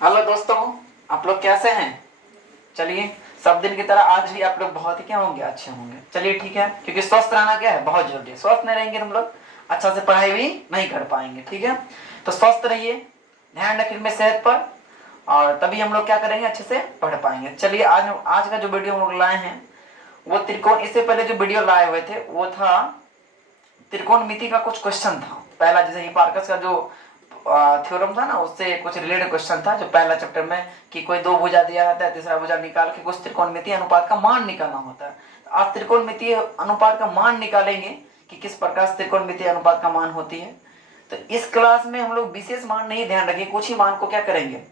Hello दोस्तों, आप लोग कैसे हैं? चलिए, सब दिन की तरह आज भी आप लोग बहुत ही क्या होंगे, अच्छे होंगे। चलिए ठीक है, क्योंकि स्वस्थ रहना क्या है, बहुत जरूरी है। स्वस्थ नहीं रहेंगे तो हम लोग अच्छा से पढ़ाई भी नहीं कर पाएंगे। ठीक है, तो स्वस्थ रहिए, ध्यान रखिए अपने सेहत पर, और तभी हम लोग क्या करेंगे, अच्छे से पढ़ पाएंगे। चलिए, आज आज का जो वीडियो हम लोग लाए हैं वो त्रिकोण, इससे पहले जो वीडियो लाए हुए थे वो था त्रिकोणमिति का कुछ क्वेश्चन था। पहला जैसे हिपार्कस का जो थ्योरम था ना, उससे कुछ रिलेटेड क्वेश्चन था जो पहला चैप्टर में, कि कोई दो भुजा दिया रहता है, तीसरा भुजा निकाल के कुछ त्रिकोणमितीय अनुपात का मान निकालना होता है। तो आप त्रिकोणमितीय अनुपात का मान निकालेंगे कि किस प्रकार से त्रिकोणमितीय अनुपात का मान होती है। तो इस क्लास में हम लोग विशेष मान नहीं ध्यान रखेंगे, कुछ ही मान को क्या करेंगे,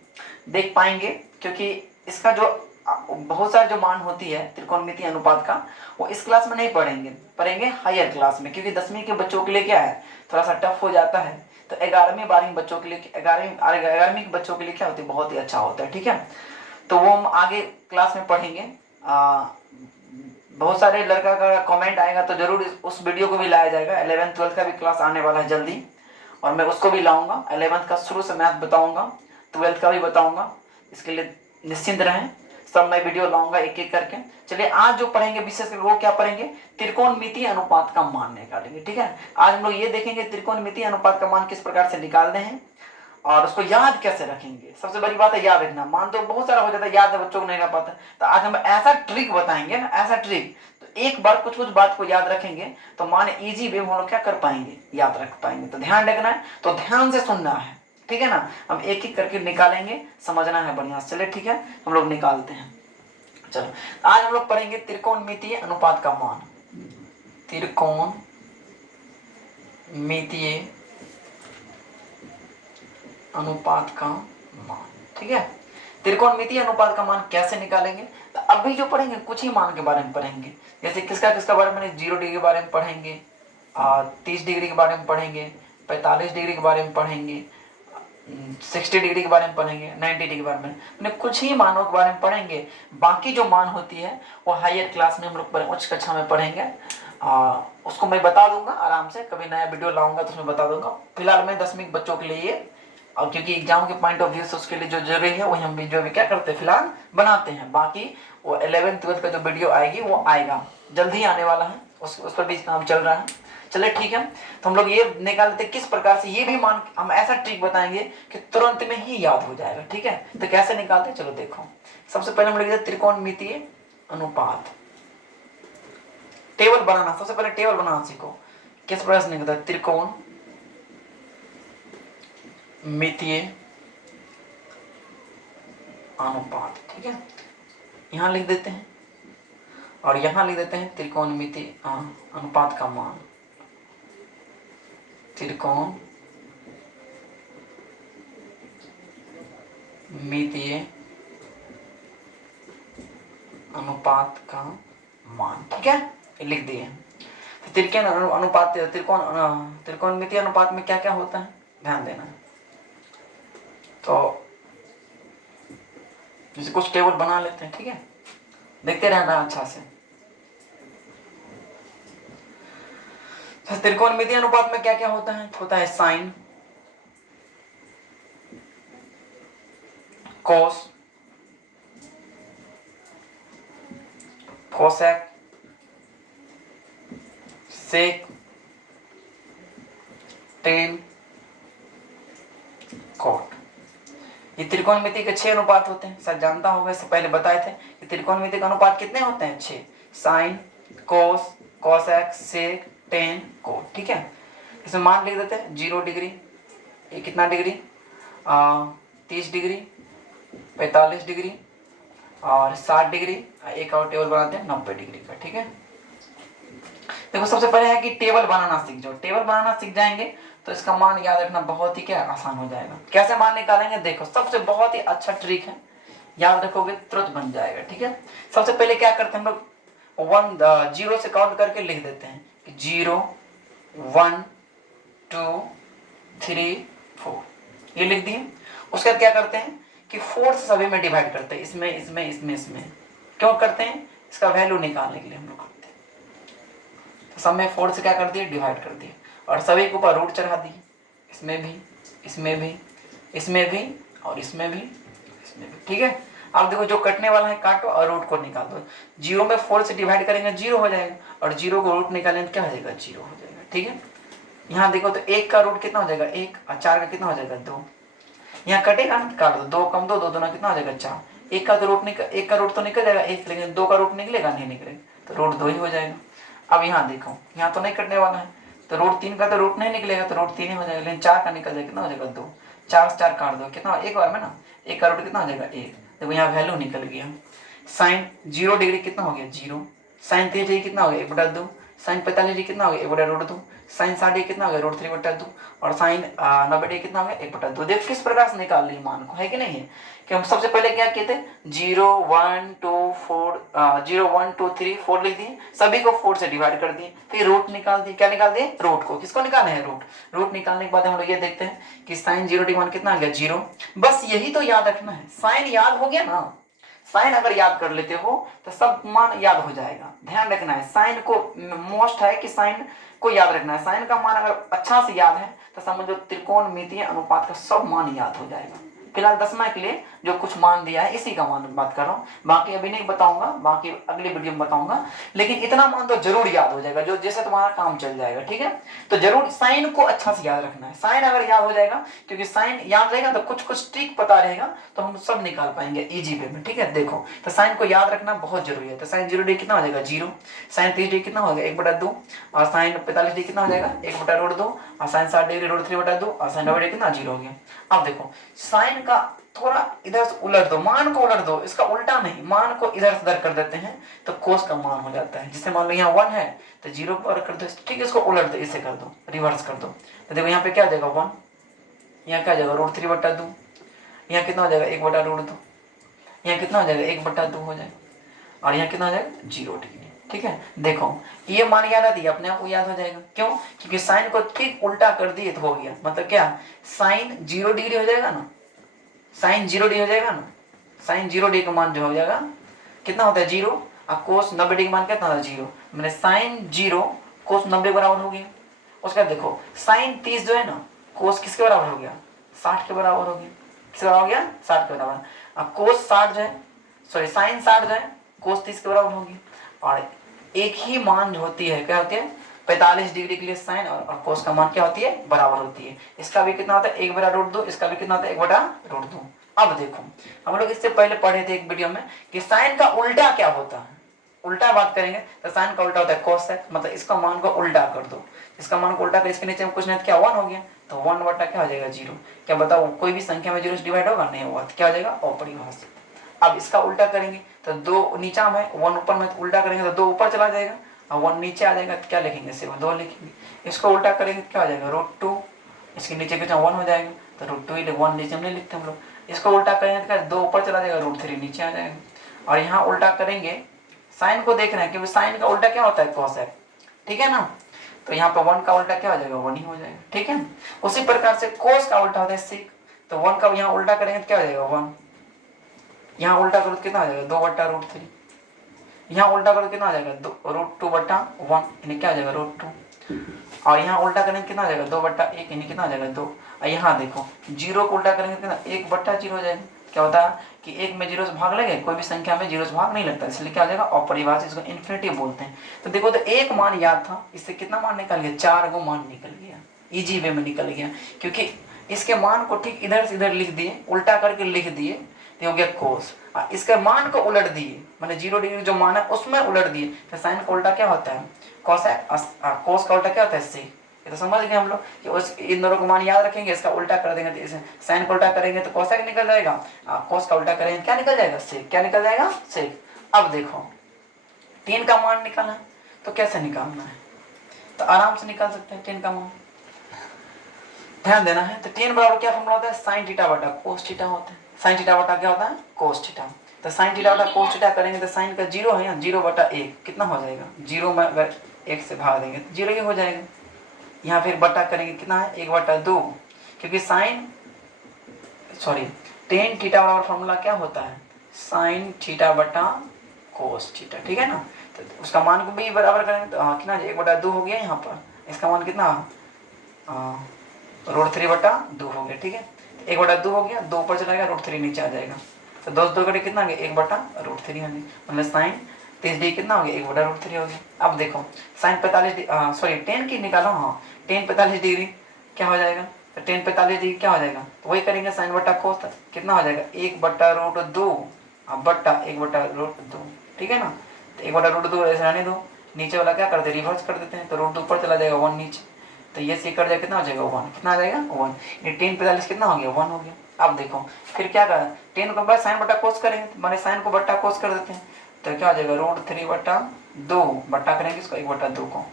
देख पाएंगे, क्योंकि इसका जो बहुत सारे जो मान होती है त्रिकोणमितीय अनुपात का, वो इस क्लास में नहीं पढ़ेंगे, पढ़ेंगे हायर क्लास में, क्योंकि 10वीं के बच्चों के लिए क्या है, थोड़ा सा टफ हो जाता है। तो 11वीं 12वीं बच्चों के लिए, 11वीं के बच्चों के लिए क्या होती है, बहुत ही अच्छा होता है। ठीक है, तो वो हम आगे क्लास में पढ़ेंगे। बहुत सारे लड़का का कमेंट आएगा तो जरूर उस वीडियो को भी लाया जाएगा। 11th 12th का भी क्लास आने वाला है जल्दी, और मैं उसको भी लाऊंगा। 11th का शुरू से मैथ बताऊंगा, 12th का भी बताऊंगा। इसके लिए निश्चिंत रहें, सब मैं वीडियो लाऊंगा एक एक करके। चलिए, आज जो पढ़ेंगे विशेष करके वो क्या पढ़ेंगे, त्रिकोणमितीय अनुपात का मान निकालेंगे। ठीक है, आज हम लोग ये देखेंगे त्रिकोणमितीय अनुपात का मान किस प्रकार से निकालते हैं और उसको याद कैसे रखेंगे। सबसे बड़ी बात है याद रखना। मान तो बहुत सारा हो जाता है, याद है बच्चों को नहीं रह पाता। तो आज हम ऐसा ट्रिक बताएंगे ना, ऐसा ट्रिक, तो एक बार कुछ कुछ बात को याद रखेंगे तो मान इजी वे में हम लोग क्या कर पाएंगे, याद रख पाएंगे। तो ध्यान रखना है, तो ध्यान से सुनना है। ठीक है ना, हम एक एक करके निकालेंगे, समझना है बढ़िया से। चले ठीक है, हम लोग निकालते हैं। चलो, आज हम लोग पढ़ेंगे त्रिकोणमितीय अनुपात का मान। त्रिकोणमितीय अनुपात का मान। ठीक है, त्रिकोणमितीय अनुपात का मान कैसे निकालेंगे, तो अभी जो पढ़ेंगे कुछ ही मान के बारे में पढ़ेंगे। जैसे किसका किसका बारे में, 0 डिग्री के बारे में पढ़ेंगे, 30 डिग्री के बारे में पढ़ेंगे, 45 डिग्री के बारे में पढ़ेंगे, 60 डिग्री के बारे में पढ़ेंगे, 90 डिग्री के बारे में, कुछ ही मानों के बारे में पढ़ेंगे। बाकी जो मान होती है वो हायर क्लास में हम लोग उच्च कक्षा में पढ़ेंगे। उसको मैं बता दूंगा आराम से, कभी नया वीडियो लाऊंगा तो उसमें बता दूंगा। फिलहाल मैं 10वीं बच्चों के लिए, और क्योंकि एग्जाम के पॉइंट ऑफ व्यू से उसके लिए जो जरूरी है वही हम वीडियो भी क्या करते हैं, फिलहाल बनाते हैं। बाकी वो 11th 12th का जो वीडियो आएगी वो आएगा, जल्द ही आने वाला है, उस पर भी काम चल रहा है। चले ठीक है, तो हम लोग ये निकाल लेते किस प्रकार से, ये भी मान हम ऐसा ट्रिक बताएंगे कि तुरंत में ही याद हो जाएगा। ठीक है, तो कैसे निकालते हैं, चलो देखो। सबसे पहले हम लिखते त्रिकोणमितीय अनुपात, टेबल बनाना। सबसे पहले टेबल बनाना सीखो, किस प्रकार से निकलता है त्रिकोण मितीय अनुपात। ठीक है, यहां लिख देते हैं और यहां लिख देते हैं त्रिकोणमितीय अनुपात का मान। त्रिकोण मितीय अनुपात का मान। ठीक है, ये लिख दिए। त्रिकोण अनुपात, त्रिकोणमितीय अनुपात में क्या क्या होता है ध्यान देना। तो जैसे कुछ टेबल बना लेते हैं, ठीक है, देखते रहना अच्छा से। तो त्रिकोणमितीय अनुपात में क्या क्या होता है साइन, कोस, कोसेक, सेक, टेन, कोट। ये त्रिकोणमिति के 6 अनुपात होते हैं, सर जानता होगा, इससे पहले बताए थे कि त्रिकोणमिति के अनुपात कितने होते हैं, 6। साइन, कोस, कोसेक, सेक, टेन, कोट। ठीक है, इसमें मान लिख देते हैं 0 डिग्री, ये कितना डिग्री, 30 डिग्री, 45 डिग्री और 60 डिग्री। एक और टेबल बनाते हैं 90 डिग्री का। ठीक है, देखो सबसे पहले है कि टेबल बनाना सीख जाओ। टेबल बनाना सीख जाएंगे तो इसका मान याद रखना बहुत ही क्या आसान हो जाएगा। कैसे मान निकालेंगे, देखो सबसे बहुत ही अच्छा ट्रिक है, याद रखोगे तुरंत बन जाएगा। ठीक है, सबसे पहले क्या करते हैं हम लोग, 0 से काउंट करके लिख देते हैं कि 0 1 2 3 4, ये लिख दिए। उसके बाद क्या करते हैं कि 4 से सभी में डिवाइड करते हैं, इसमें इसमें इसमें इसमें। क्यों करते हैं, इसका वैल्यू निकालने के लिए हम लोग करते हैं। तो सब में 4 से क्या कर दिए, डिवाइड कर दिए, और सभी के ऊपर रूट चढ़ा दिए, इसमें भी, इसमें भी, इसमें भी और इसमें भी में भी, ठीक है। अब देखो जो कटने वाला है काटो और रूट को निकाल दो। 0 में 4 से डिवाइड करेंगे 0 हो जाएगा, और 0 को रूट निकालेंगे क्या हो जाएगा 0 हो जाएगा, ठीक है। यहाँ देखो तो 1 का रूट कितना हो जाएगा 1, और 4 का कितना हो जाएगा 2। यहाँ कटेगा ना, काट दो, 2 कम 2, 2 दूना कितना हो जाएगा 4। 1 का रूट तो निकल जाएगा 1, लेकिन 2 का रूट निकलेगा नहीं निकलेगा, तो रूट 2 ही हो जाएगा। अब यहाँ देखो यहाँ तो नहीं कटने वाला है, तो रूट 3 का तो रूट नहीं निकलेगा, तो रूट 3 ही हो जाएगा, लेकिन 4 का निकल जाएगा कितना हो जाएगा 2। 4 से 4 काट दो कितना, एक बार में ना, 1 का रूट कितना हो जाएगा 1। देखो यहाँ वैल्यू निकल गया। साइन 0 डिग्री कितना हो गया 0। साइन 30 डिग्री कितना हो गया 1/2। साइन 45 डिग्री कितना हो गया 1/√2। साइन 60 डिग्री कितना हो गया √3/2। और साइन 90 डिग्री कितना हो गया 1/2। देख किस प्रकार से निकाल ली मान को, है कि नहीं है। कि हम सबसे पहले क्या किए थे 0 1 2 4 0 1 2 3 4 लिख दिए, सभी को 4 से डिवाइड कर दिए, फिर रूट निकाल दिए। क्या निकाल दिए रूट को, किसको निकालना है रूट। रूट निकालने के बाद हम लोग ये देखते हैं कि साइन 0 डिग्री मान कितना आ गया 0। बस यही तो याद रखना है, साइन याद हो गया ना, साइन अगर याद कर लेते हो तो सब मान याद हो जाएगा। ध्यान रखना है, साइन को मोस्ट है कि साइन को याद रखना है। साइन का मान अगर अच्छा से याद है तो समझो त्रिकोणमितीय अनुपात का सब मान याद हो जाएगा। फिलहाल 10वां के लिए जो कुछ मान दिया है इसी का मान बात कर रहा हूँ, बाकी अभी नहीं बताऊंगा, बाकी अगली वीडियो में बताऊंगा। लेकिन इतना मान तो जरूर याद हो जाएगा, जो जैसे तुम्हारा काम चल जाएगा, ठीक है। तो जरूर साइन को अच्छा से याद रखना है। साइन अगर याद हो जाएगा, क्योंकि साइन याद रहेगा तो कुछ कुछ ट्रिक पता रहेगा, तो हम सब निकाल पाएंगे इजी वे में, ठीक है। देखो तो साइन को याद रखना बहुत जरूरी है। तो साइन 0 डिग्री कितना हो जाएगा 0। साइन 30 डिग्री कितना हो जाएगा 1/2। और साइन 45 डिग्री कितना हो जाएगा 1/√2। और साइन 60 डिग्री √3/2। और साइन 90 डिग्री कितना 0 हो गया। अब देखो साइन का थोड़ा इधर से उलट दो, मान को उलट दो, इसका उल्टा नहीं, मान को इधर से उधर कर देते हैं तो कोस का मान हो जाता है। जैसे मान लो यहाँ 1 है तो 0 पर कर दो, ठीक है, इसको उलट दो, इसे कर दो, रिवर्स कर दो। तो देखो यहाँ पे क्या आ जाएगा 1, यहाँ क्या आ जाएगा √3/2। यहाँ कितना हो जाएगा 1/√2। यहाँ कितना हो जाएगा 1/2 हो जाएगा। और यहाँ कितना हो जाएगा 0 डिग्री, ठीक है। देखो ये मान याद आती है, अपने आप को याद हो जाएगा। क्यों, क्योंकि साइन को ठीक उल्टा कर दिए तो हो गया। मतलब क्या, साइन 0 डिग्री हो जाएगा ना, साइन 0 डिग्री हो जाएगा ना, साइन 0 डिग्री का मान जो हो जाएगा कितना होता है 0। और कोस 90 डिग्री मान कितना होता है 0। मैंने साइन 0 कोस 90 बराबर हो गया। उसके बाद देखो साइन 30 जो है ना, कोस किसके बराबर हो गया 60 के बराबर हो गया। किसके बराबर हो गया 60 के बराबर। अब कोस 60 जो है, सॉरी साइन 60 जो है कोस 30 के बराबर होगी। और एक ही मान जो होती है क्या होती है 45 डिग्री के लिए साइन और कोस का मान क्या होती है बराबर होती है। इसका भी कितना होता है 1/√2, इसका भी कितना होता है 1/√2। अब देखो हम लोग इससे पहले पढ़े थे एक वीडियो में कि साइन का उल्टा क्या होता है। उल्टा बात करेंगे तो साइन का उल्टा होता है कोसेक, मतलब इसका मान को उल्टा कर दो, इसका मान को उल्टा कर, इसके नीचे में कुछ नहीं तो क्या 1 हो गया, तो 1 बटा क्या हो जाएगा 0। क्या बताओ कोई भी संख्या में 0 से डिवाइड होगा नहीं होगा, तो क्या हो जाएगा अपरिभाषित। अब इसका उल्टा करेंगे तो 2 नीचा में 1 ऊपर में, तो उल्टा करेंगे तो 2 ऊपर चला जाएगा और 1 नीचे आ जाएगा, तो क्या लिखेंगे सिर्फ 2 लिखेंगे। इसको उल्टा करेंगे तो क्या हो जाएगा √2, इसके नीचे कितना 1 हो जाएगा, तो √2 ही 1 नीचे में नहीं लिखते हम लोग। इसको उल्टा करेंगे तो क्या 2 ऊपर चला जाएगा, √3 नीचे आ जाएगा। और यहाँ उल्टा करेंगे, साइन को देख रहे हैं क्योंकि साइन का उल्टा क्या होता है कोसेक, ठीक है ना। तो यहाँ पर 1 का उल्टा क्या हो जाएगा 1 ही हो जाएगा, ठीक है। उसी प्रकार से कोस का उल्टा होता है सेक, तो 1 का यहाँ उल्टा करेंगे तो क्या हो जाएगा 1। यहाँ उल्टा करो तो कितना आ जाएगा 2/√3। यहाँ उल्टा करो कितना आ जाएगा √2/1, यानी क्या आ जाएगा √2। और यहाँ उल्टा करेंगे कितना आ जाएगा 2/1, यानी कितना आ जाएगा 2। और यहाँ देखो 0 को उल्टा करेंगे कितना 1/0 हो जाएगा। क्या होता है कि 1 में 0 से भाग लगे, कोई भी संख्या में 0 से भाग नहीं लगता, इसलिए क्या हो जाएगा अपरिभाषित, इसको इन्फिनिटी बोलते हैं। तो देखो तो एक मान याद था, इससे कितना मान निकल गया 4 गो मान निकल गया, इजी वे में निकल गया। क्योंकि इसके मान को ठीक इधर से इधर लिख दिए, उल्टा करके लिख दिए तो हो गया कोस। इसके मान को उलट दिए, मैंने 0 डिग्री जो मान है उसमें उलट दिए, तो साइन का उल्टा क्या होता है कोसेक, कोस का उल्टा क्या होता है सेक। ये तो समझ गए हम लोग कि उस इन दोनों को मान याद रखेंगे, इसका उल्टा कर देंगे तो इसे साइन को उल्टा करेंगे तो कोसेक निकल जाएगा, कोस का उल्टा करेंगे क्या निकल जाएगा सेक। क्या निकल जाएगा सेक। अब देखो 3 का मान निकालना है तो कैसे निकालना है, तो आराम से निकाल सकते हैं 3 का मान, ध्यान देना है। तो 3 बराबर क्या फॉर्मूला होता है साइन थीटा बटा कोस थीटा होता है। साइन थीटा बटा क्या होता है कोस थीटा। तो साइन थीटा बटा कोस थीटा करेंगे तो साइन का 0 है, 0/1 कितना हो जाएगा, 0 में अगर 1 से भाग देंगे तो 0 ही हो जाएगा। यहाँ फिर बटा करेंगे कितना है 1/2, क्योंकि साइन सॉरी टेन थीटा बराबर फॉर्मूला क्या होता है साइन थीटा बटा कोस थीटा, ठीक है ना। तो उसका मान को भी बराबर करेंगे तो कितना 1/2 हो गया, यहाँ पर इसका मान कितना √3/2 हो गया, ठीक है। 1/2 हो गया, 2 ऊपर चला गया, √3 नीचे आ जाएगा। तो 2 कटे कितना हो गया 1/√3 हो गया, मतलब साइन 30 डिग्री कितना हो गया 1/√3 हो गया। अब देखो साइन 45 सॉरी टेन की निकालो, हाँ टेन 45 डिग्री क्या हो जाएगा, तो टेन 45 डिग्री क्या हो जाएगा, तो वही करेंगे साइन बटा कोस कितना हो जाएगा 1/√2 बट्टा 1/√2, ठीक है ना। तो 1/√2 ऐसे रहने दो, नीचे वाला क्या करते रिवर्स कर देते हैं, तो √2 ऊपर चला जाएगा 1 नीचे, तो ये से कर जाएगा कितना हो जाएगा 1, कितना आ जाएगा 1, ये टेन 45 कितना हो गया 1 हो गया। अब देखो फिर क्या करें, टेन को बस साइन बटा कोस करेंगे, मैंने साइन को बट्टा कोस कर देते हैं, तो क्या हो जाएगा √3/2 बट्टा करेंगे इसको 1/2 को,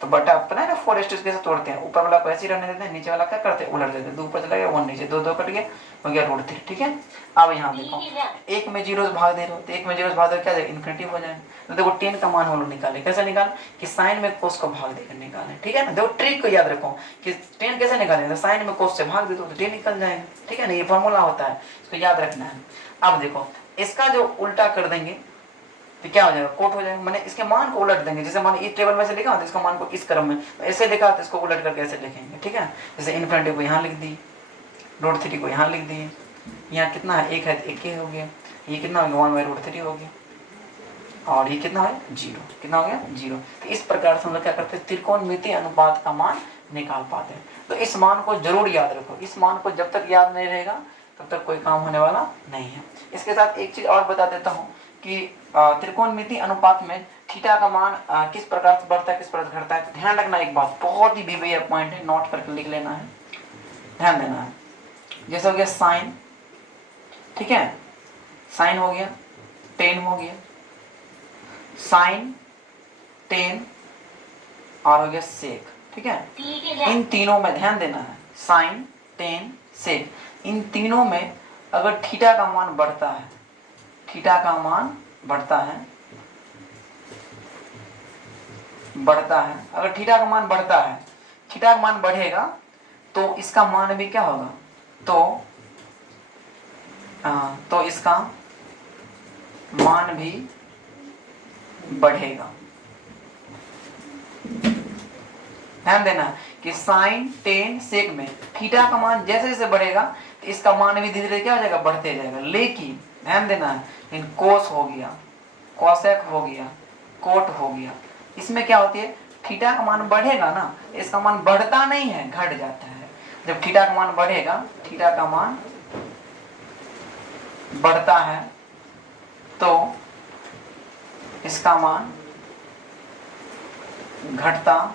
तो बटा अपना है ना 4 कैसे तोड़ते हैं, ऊपर वाला को ऐसे ही रहने देते हैं, नीचे वाला क्या करते हैं उलट देते हैं, 2 ऊपर चला गया 1 नीचे, 2 कट गया हो गया √3, ठीक है। अब यहाँ देखो एक में जीरो से भाग दे रहे हो, तो एक में जीरो से भाग दे क्या जाएगा इन्फिनिटी हो जाएगा। तो देखो टेन का मान हम लोग निकाले, कैसे निकाल कि साइन में कोस को भाग देकर निकाले, ठीक है ना। देखो ट्रिक को याद रखो कि टेन कैसे निकालेंगे, तो साइन में कोस से भाग दे दो तो टेन निकल जाएगा, ठीक है ना, ये फॉर्मूला होता है, इसको याद रखना है। अब देखो इसका जो उल्टा कर देंगे तो क्या हो जाएगा कोट हो जाएगा, मैंने इसके मान को उलट देंगे, जैसे मान इस टेबल में से लिखा हो तो इसका मान को इस क्रम में तो ऐसे लिखा तो इसको उलट करके ऐसे लिखेंगे, ठीक है। जैसे इन्फिनिटी को यहाँ लिख दी, √3 को यहाँ लिख दिए, यहाँ कितना है 1 है तो 1 ही हो गया, ये कितना हो गया 1/√3 हो गया, और ये कितना है 0, कितना हो गया 0। तो इस प्रकार से हम लोग क्या करते हैं त्रिकोणमितीय अनुपात का मान निकाल पाते हैं। तो इस मान को जरूर याद रखो, इस मान को जब तक याद नहीं रहेगा तब तक कोई काम होने वाला नहीं है। इसके साथ एक चीज और बता देता हूँ कि त्रिकोणमितीय अनुपात में थीटा का मान किस प्रकार से बढ़ता है किस प्रकार से घटता है। तो ध्यान रखना एक बात, बहुत ही वीवीआई पॉइंट है, नोट करके लिख लेना है, ध्यान देना है। जैसे हो गया साइन, ठीक है, साइन हो गया, टेन हो गया, साइन टेन और हो गया सेक, ठीक है। इन तीनों में ध्यान देना है, साइन टेन सेक, इन तीनों में अगर थीटा का मान बढ़ता है, थीटा का मान बढ़ता है अगर थीटा का मान बढ़ता है, थीटा का मान बढ़ेगा तो इसका मान भी क्या होगा, तो इसका मान भी बढ़ेगा। ध्यान देना कि साइन टेन सेक में थीटा का मान जैसे जैसे बढ़ेगा तो इसका मान भी धीरे धीरे क्या हो जाएगा बढ़ते जाएगा। लेकिन ध्यान देना है इन कोस हो गया, कोसेक हो गया, कोट हो गया, इसमें क्या होती है थीटा का मान बढ़ेगा ना, इसका मान बढ़ता नहीं है घट जाता है। जब थीटा का मान बढ़ेगा, थीटा का मान बढ़ता है तो इसका मान घटता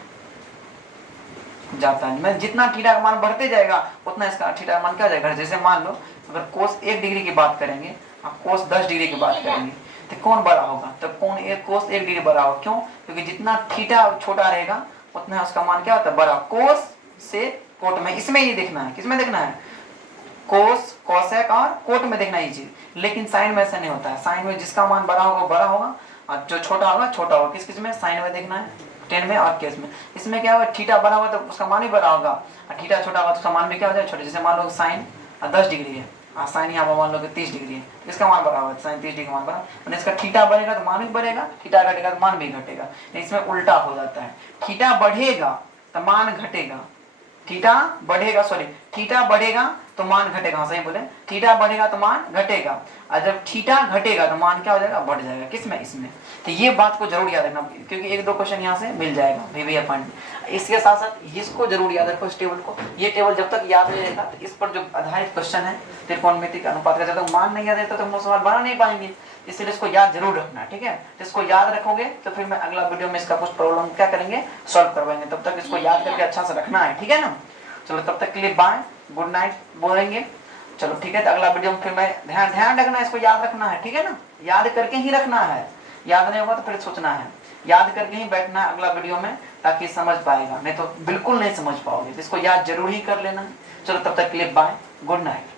जाता है। मैं जितना थीटा का मान बढ़ते जाएगा उतना इसका थीटा का मान क्या हो जाएगा। जैसे मान लो अगर कोस 1 डिग्री की बात करेंगे और कोस 10 डिग्री की बात करेंगे तो कौन बड़ा होगा, तो कोस 1 डिग्री बड़ा होगा। क्यों, क्योंकि जितना थीटा छोटा रहेगा उतना उसका मान क्या होता है बड़ा। कोस से कोट में इसमें ये देखना है, किसमें देखना है कोस कोसेक और कोट में देखना ये चीज। लेकिन साइन में ऐसा नहीं होता है, साइन में जिसका मान बड़ा होगा बड़ा होगा और जो छोटा होगा छोटा होगा। किस किस में, साइन में देखना है, टेन में और केस में। इसमें क्या होगा थीटा बड़ा होगा तो उसका मान भी बड़ा होगा और थीटा छोटा होगा तो उसका मान भी क्या हो जाएगा छोटा। जैसे मान लो साइन 10 डिग्री है और साइन यहाँ पर मान लो कि 30 डिग्री है तो इसका मान बड़ा होगा, साइन 30 डिग्री का मान बड़ा, और इसका थीटा बढ़ेगा तो मान भी बढ़ेगा, थीटा घटेगा तो मान भी घटेगा। इसमें उल्टा हो जाता है, थीटा बढ़ेगा तो मान घटेगा, थीटा बढ़ेगा सॉरी थीटा बढ़ेगा तो मान घटेगा। हाँ सही बोले, थीटा बढ़ेगा तो मान घटेगा और जब थीटा घटेगा तो मान क्या हो जाएगा बढ़ जाएगा। किसमें, इसमें। तो ये बात को जरूर याद रखना क्योंकि 1-2 क्वेश्चन यहाँ से मिल जाएगा वीवीआई पॉइंट। इसके साथ साथ इसको जरूर याद रखो, इस टेबल को। ये टेबल जब तक याद नहीं रहेगा तो इस पर जो आधारित क्वेश्चन है त्रिकोणमिति का अनुपात का जब तक मान नहीं याद रहता तो हम लोग सवाल बना नहीं पाएंगे। इसलिए इसको याद जरूर रखना, ठीक है। इसको याद रखोगे तो फिर मैं अगला वीडियो में इसका कुछ प्रॉब्लम क्या करेंगे सॉल्व करवाएंगे। तब तक इसको याद करके अच्छा से रखना है, ठीक है ना। चलो तब तक के लिए बाय, गुड नाइट बोलेंगे। चलो ठीक है, तो अगला वीडियो में फिर मैं ध्यान रखना है, इसको याद रखना है, ठीक है ना। याद करके ही रखना है, याद नहीं होगा तो फिर सोचना है, याद करके ही बैठना है अगला वीडियो में ताकि समझ पाएगा, नहीं तो बिल्कुल नहीं समझ पाओगे। इसको याद जरूर ही कर लेना है। चलो तब तक के लिए बाय, गुड नाइट।